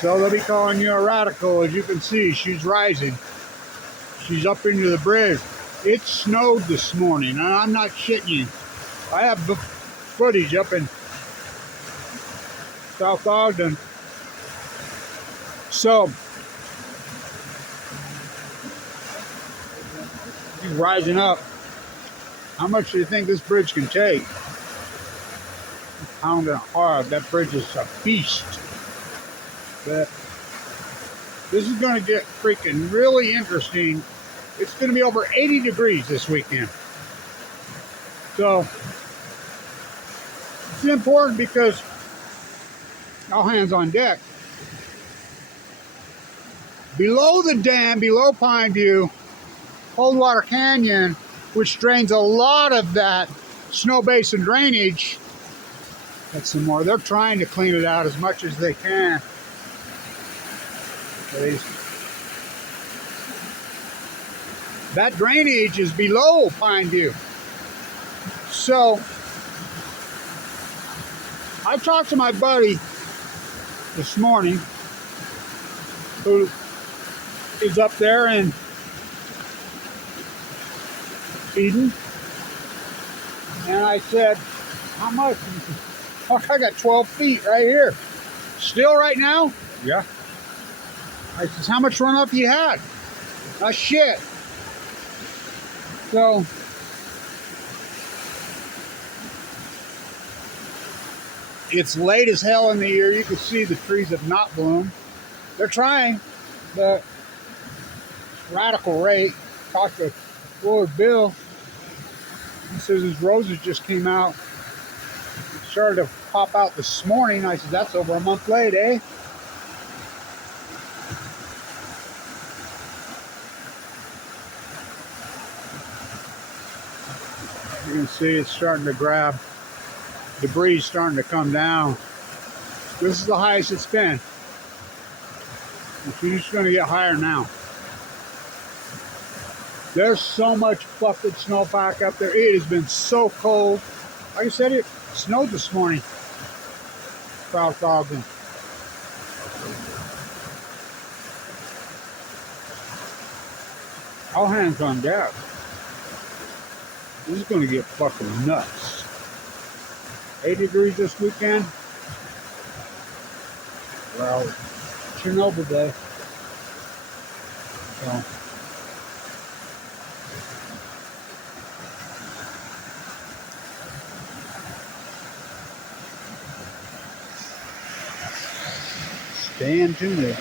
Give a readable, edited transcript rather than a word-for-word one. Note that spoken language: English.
So they'll be calling you a radical. As you can see, she's rising. She's up into the bridge. It snowed this morning, and I'm not shitting you. I have footage up in South Ogden. So she's rising up. How much do you think this bridge can take? Pounding hard. That bridge is a beast. But this is going to get freaking really interesting. It's going to be over 80 degrees this weekend. So it's important because all hands on deck. Below the dam, below Pineview, Coldwater Canyon, which drains a lot of that snow basin drainage. That's some more. They're trying to clean it out as much as they can. That drainage is below Pineview. So I talked to my buddy this morning who is up there in Eden, and I said, how much? Oh, I got 12 feet right here. Still right now? Yeah. I says, how much runoff you had? Shit. So it's late as hell in the year. You can see the trees have not bloomed. They're trying, but radical rate. Talked to Lord Bill. He says his roses just came out. Started to pop out this morning. I said, that's over a month late, eh? You can see it's starting to grab. Debris starting to come down. This is the highest it's been. It's just going to get higher now. There's so much fucking snowpack up there. It has been so cold. Like I said, it snowed this morning. South Ogden. All hands on deck. This is going to get fucking nuts. 80 degrees this weekend. Well, Chernobyl day. So stay in tune there.